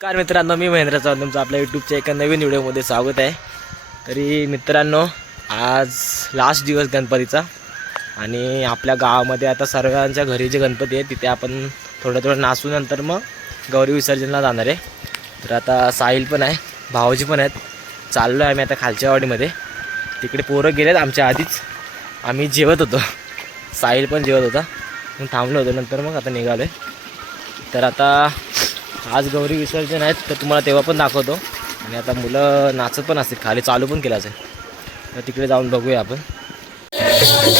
नमस्कार मित्रांनो मी महेंद्र चव्हाण तुमचं आपल्या यूट्यूबच्या एका नवीन व्हिडिओमध्ये स्वागत आहे. तरी मित्रांनो आज लास्ट दिवस गणपतीचा आणि आपल्या गावामध्ये आता सर्वांच्या घरी जे गणपती आहे तिथे आपण थोडं थोडं नाचून नंतर मग गौरी विसर्जनला जाणार आहे. तर आता साहिल पण आहे भाऊजी पण आहेत. चाललो आहे आम्ही आता खालच्या वाडीमध्ये. तिकडे पोरं गेलेत आमच्या आधीच. आम्ही जेवत होतो. साहिल पण जेवत होता. मग थांबलो होतो नंतर मग आता निघालो आहे तर आता आज गौरी विसर्जन आहेत तर तुम्हाला तेव्हा पण दाखवतो. आणि आता मुलं नाचत पण असतील खाली चालू पण केलं असेल. तर तिकडे जाऊन बघूया आपण. मित्रांनो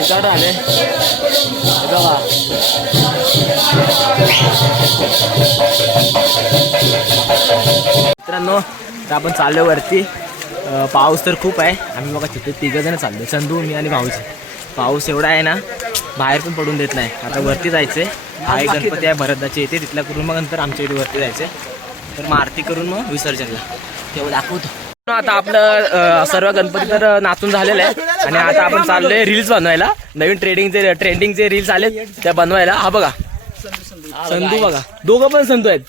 आता आले बघा मित्रांनो तर आपण चाललो वरती. पाऊस तर खूप आहे. आम्ही बघा तिथे तिघंजणं चाललो चंदू मी आणि भाऊच पाऊस एवढा आहे ना बाहेर पण पडून देत नाही. आता वरती जायचंय. हा एक गणपती आहे भरतदाचे येते. तिथला करून मग नंतर आमच्या इथे वरती जायचंय. तर मग आरती करून मग विसर्जनला. तेव्हा दाखवतो. आता आपलं सर्व गणपती तर नाचून झालेलं आहे. आणि आता आपण चाललोय रील्स बनवायला. नवीन ट्रेडिंगचे ट्रेंडिंगचे रील्स आले त्या बनवायला. हा बघा. संधू बघा. दोघं पण संधू आहेत.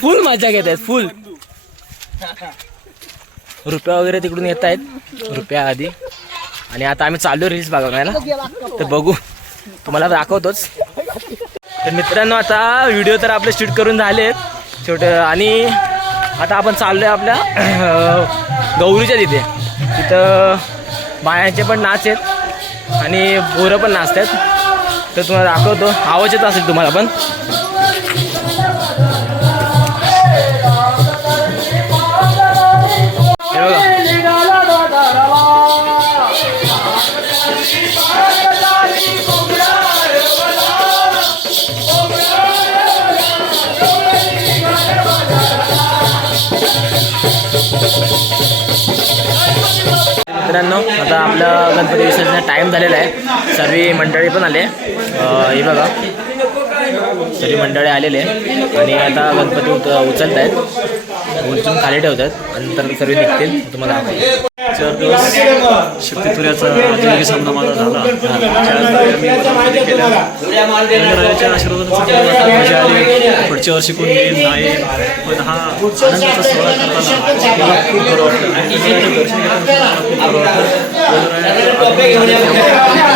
फुल मजा घेत आहेत फुल. रुपया वगैरे तिकडून येत आहेत रुपया आधी. आणि आता आम्ही चाललो रील्स बघायला. तर बघू. तुम्हाला दाखवतोच. तर मित्रांनो आता व्हिडिओ तर आपले शूट करून झाले छोटे आणि आता आपण चाललोय आपल्या गौरीच्या तिथे. तिथं बायांचे पण नाच आहेत आणि पोरं पण नाचतात. तर तुम्हाला दाखवतो. आवाज येत असेल तुम्हाला पण. मित्रांनो आता आपलं गणपती विसर्जन टाईम झालेला आहे. सर्व मंडळी पण आले. हे बघा. सर्व मंडळी आलेले. आणि आता गणपती उत उचलत आहेत उचलून खाली ठेवत आहेत नंतर सर्व निघतील. तुम्हाला चार दिवस शक्तिपुऱ्याचा आधुनिक सामना माझा झाला रंगराजाच्या आशीर्वादाने मजा आली पुढच्या वर्षी कोण येईल नाही. पण हा आनंदाचा सोहळा करताना मला खूप बरं वजनराजाचं दर्शन घेताना खूप बरं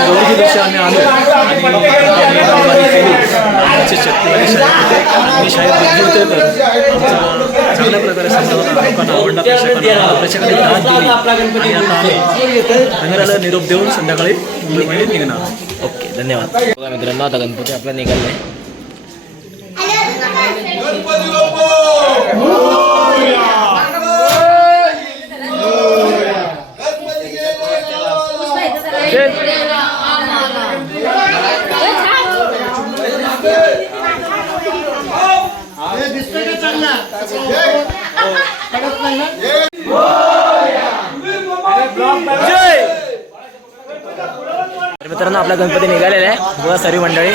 गौरीच्या दिवशी आम्ही आलो आणि शक्तिवाली शाळेत मी शाळेत बघितले तर आमचा चांगल्या प्रकारे होता लोकांना आवडला प्रेक्षकांना. प्रेक्षकांनी दाद दिली. आणि आता आम्ही रंगराला निरोप देऊन संध्याकाळी मुंबईमध्ये निघणार ओके धन्यवाद. बघा मित्रांनो आता गणपती आपला निघाले मित्रांनो आपला गणपती निघालेला आहे. बघा सर्व मंडळी.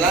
ना?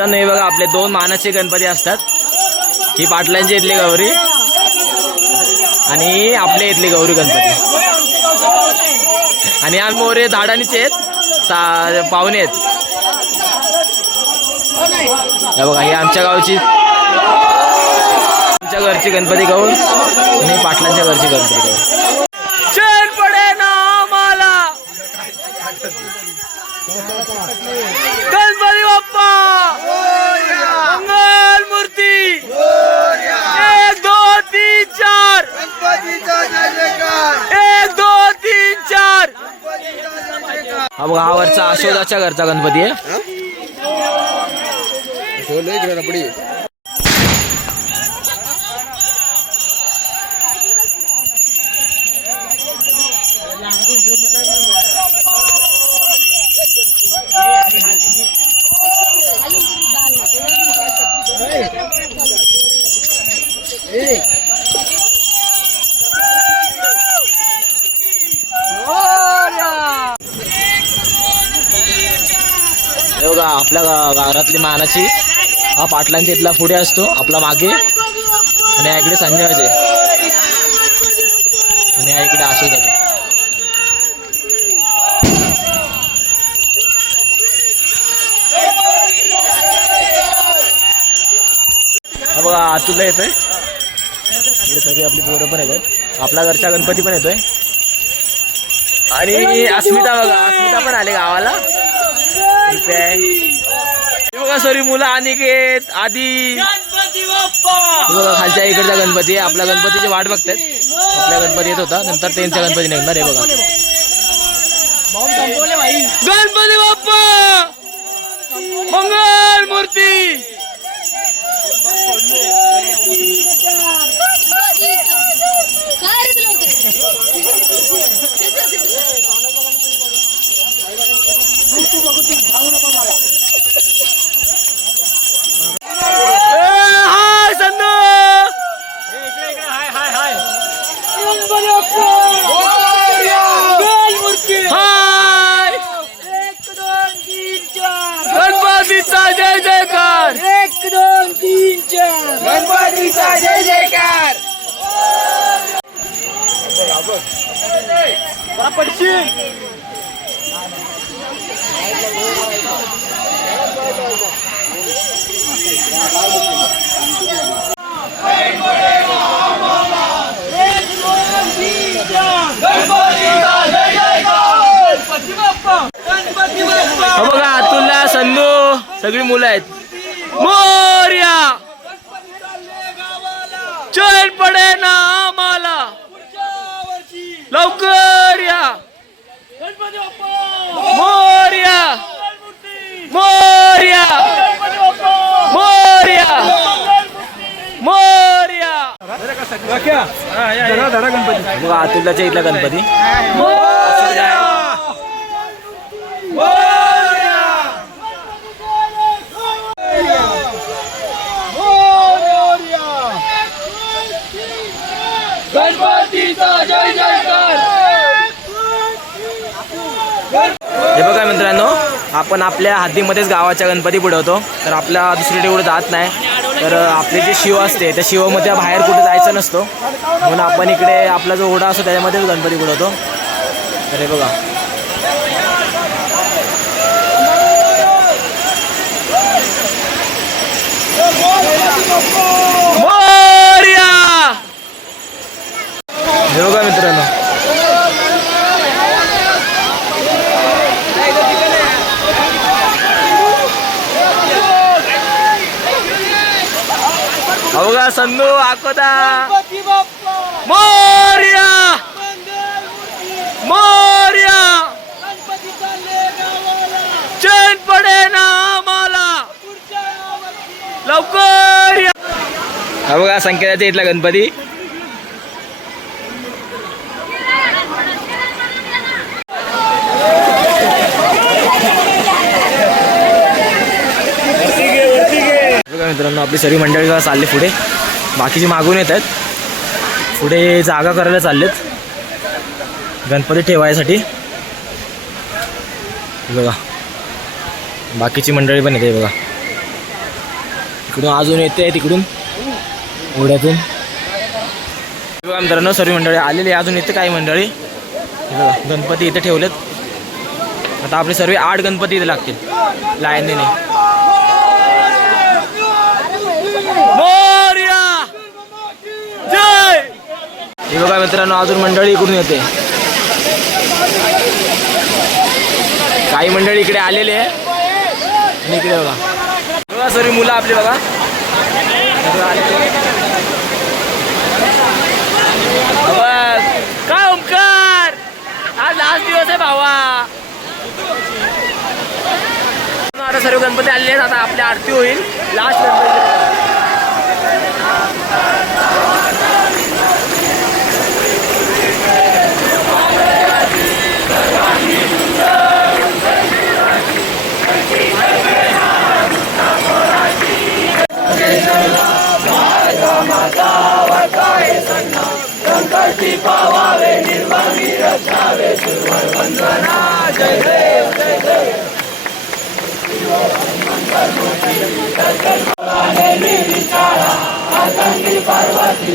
मित्रांनो हे बघा आपले दोन मानाचे गणपती असतात. ही पाटलांची इथली गौरी आणि आपले इथली गौरी गणपती. आणि या मोरे झाडानीचे आहेत सा पाहुणे आहेत. हे बघा ही आमच्या गावची आमच्या घरची गणपती गौर आणि पाटलांच्या घरची गणपती गौर. वरचा आशोदाच्या घरचा गणपती आहे. आपल्या गावातली घरातली मानाची. हा पाटलांच्या इथला पुढे असतो आपला मागे. आणि या इकडे संजयचे. आणि या इकडे आशोदाचे बघा आतुला येतोय. इकडे सगळी आपली पोरं पण येतात. आपला घरचा गणपती पण येतोय. आणि अस्मिता बघा अस्मिता पण आले गावाला. बघा सॉरी मुलं अनिकेत आधी. बघा खालच्या इकडचा गणपती आहे. आपल्या गणपतीची वाट बघतात. आपल्या गणपती येत होता. नंतर त्यांचा गणपती निघणार आहे बघा. गणपती बाप्पा. मंगल मूर्ती ए, हाय संदू हाय गणपतीचा जय जयकार एक दोन तीन चार गणपतीचा जय जयकार बघा अतुलला संधू सगळी मुलं आहेत. मोर्या! चल पडे ना आम्हाला लवकर या मोर्या मोर्या मोर्या मोर्या जिल्ह्याच्या इथला गणपती. हे बघा मित्रांनो आपण आपल्या हद्दीमध्येच गावाच्या गणपती बुडवतो तर आपल्या दुसरीकडे कुठे जात नाही. तर आपले जे शिव असते त्या शिवमध्ये बाहेर कुठे जायचं नसतो. म्हणून आपण इकडे आपला जो ओढा असतो त्याच्यामध्येच गणपती बुडवतो. अरे बघा. हे बघा मित्रांनो. बघा संधू आकोदा मोर्या. मोर्या. चैन पडे ना आम्हाला. लवकर या. हा बघा संकेताच्या इथला गणपती बघा मित्रांनो आपली सर्व मंडळी बघा चालली पुढे. बाकीचे मागून येत आहेत. पुढे जागा करायला चाललेत. गणपती ठेवायसाठी. बघा. बाकीची मंडळी पण येते बघा. इकडून अजून येते तिकडून. ओढ्यातून बघा मित्रांनो सर्व मंडळी आलेली अजून येते काही मंडळी. बघा गणपती इथे ठेवलेत. आता आपले सर्व आठ गणपती इथे लागतील. लाईनीने मोरया! जय हे बघा मित्रांनो अजून मंडळी इकडून येते. काही मंडळी इकडे आलेले आहे. इकडे बघा. बघा सर्व मुलं आपली बघा. सर्व काय ओमकार आज लास्ट दिवस आहे भावा. आता सर्व गणपती आलेले आहेत आता आपली आरती होईल. लास्ट गणपती.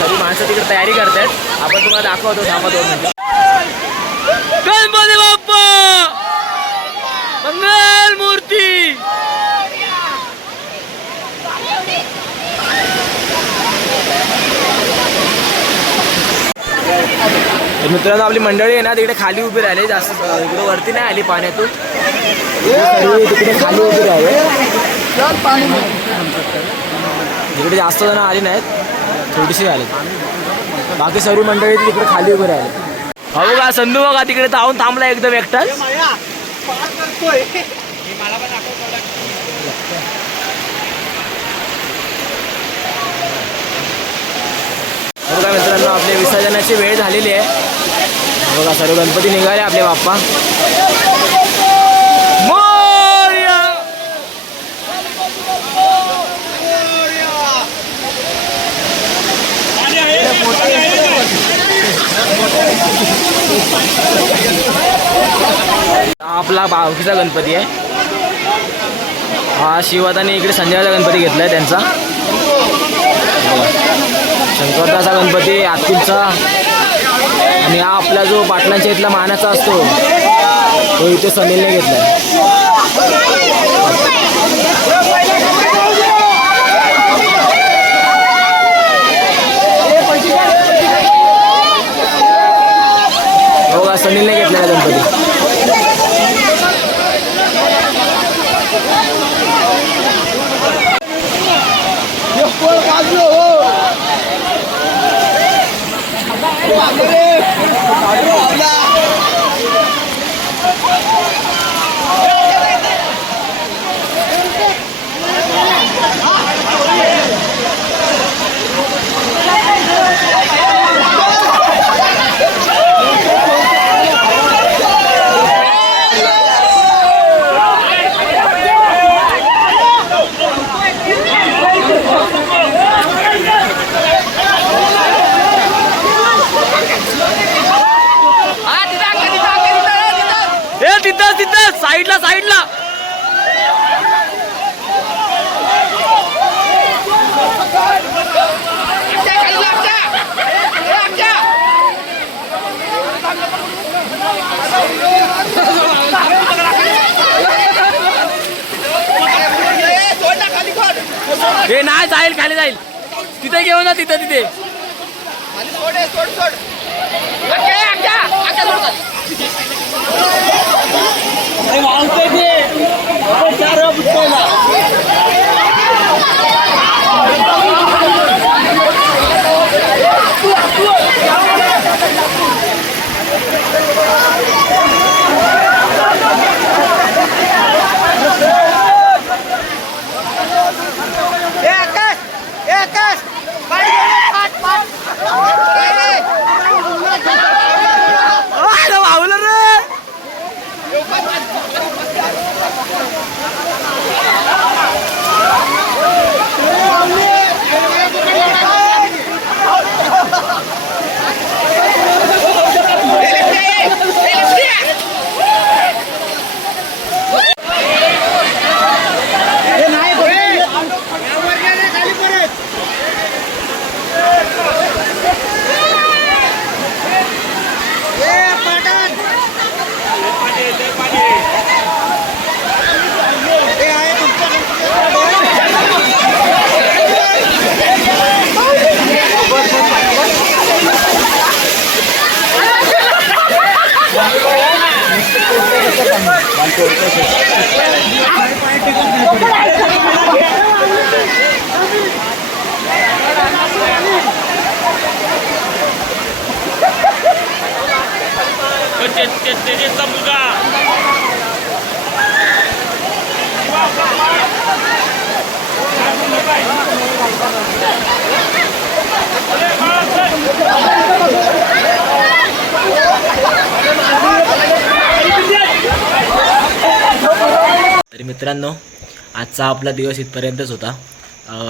सर्व माणसं तिकडे तयारी करतायत. आपण तुम्हाला दाखवतो थांबा दोन मिनिटं. गणपती बाप्पा! मंगल मूर्ती! तर मित्रांनो आपली मंडळी आहे ना तिकडे खाली उभी राहिली जास्त इकडे वरती नाही आली पाण्यातून. तिकडे खाली उभी राहिले. तिकडे जास्त जण आली नाहीत. थोडीशी आली बाकी सर्व मंडळी तिकडे खाली उभी राहिले. हो का संधू बघा तिकडे जाऊन थांबला एकदम एकटाच. बघा मित्रांनो आपल्या विसर्जनाची वेळ झालेली आहे. बघा सर्व गणपती निघाले आपले बाप्पा मोरया! हा आपला बावकीचा गणपती आहे. हा शिवादाने इकडे संजयाचा गणपती घेतला आहे त्यांचा. शंकरदाचा गणपती आतूरचा आणि हा आपला जो पाटणाच्या इथला मानाचा असतो तो इथे सनीलने आहे सनीलने घेतलेला गणपती. तिथं साईडला साईडला. हे नाही जाईल खाली जाईल. तिथे घेऊ ना तिथं तिथे. सोड सोड. तरी मित्रांनो आजचा आपला दिवस इथपर्यंतच होता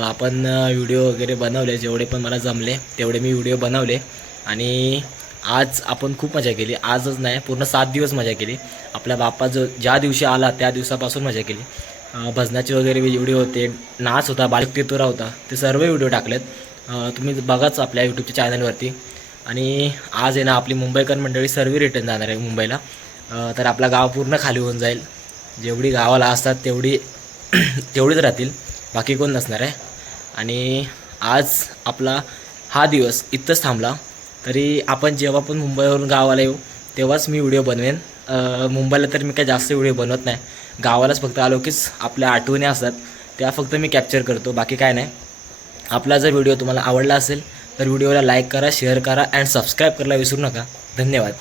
आपण व्हिडिओ वगैरे बनवले जेवढे पण मला जमले तेवढे मी व्हिडिओ बनवले आणि आज आपण खूप मजा केली. आजच नाही पूर्ण सात दिवस मजा केली. आपला बाप्पा जो ज्या दिवशी आला त्या दिवसापासून मजा केली. भजनाचे वगैरे व्हिडिओ होते नाच होता बालक तितुरा होता ते सर्व व्हिडिओ टाकलेत. तुम्ही बघाच आपल्या यूट्यूबच्या चॅनलवरती. आणि आज आहे ना आपली मुंबईकर मंडळी सर्व रिटर्न जाणार आहे मुंबईला. तर आपला गाव पूर्ण खाली होऊन जाईल. जेवढी गावाला असतात तेवढी तेवढीच राहतील. बाकी कोण नसणार आहे. आणि आज आपला हा दिवस इथंच थांबला. तरी आपण जेव्हा पण मुंबईवरून गावाला येऊ तेव्हाच मी व्हिडिओ बनवेन. मुंबईला तर मी काय जास्त व्हिडिओ बनवत नाही. गावालाच फक्त आलो कीच आपल्या आठवणी असतात त्या फक्त मी कॅप्चर करतो बाकी काय नाही. आपला जर व्हिडिओ तुम्हाला आवडला असेल तर व्हिडिओला लाईक करा शेअर करा अँड सबस्क्राईब करायला विसरू नका. धन्यवाद.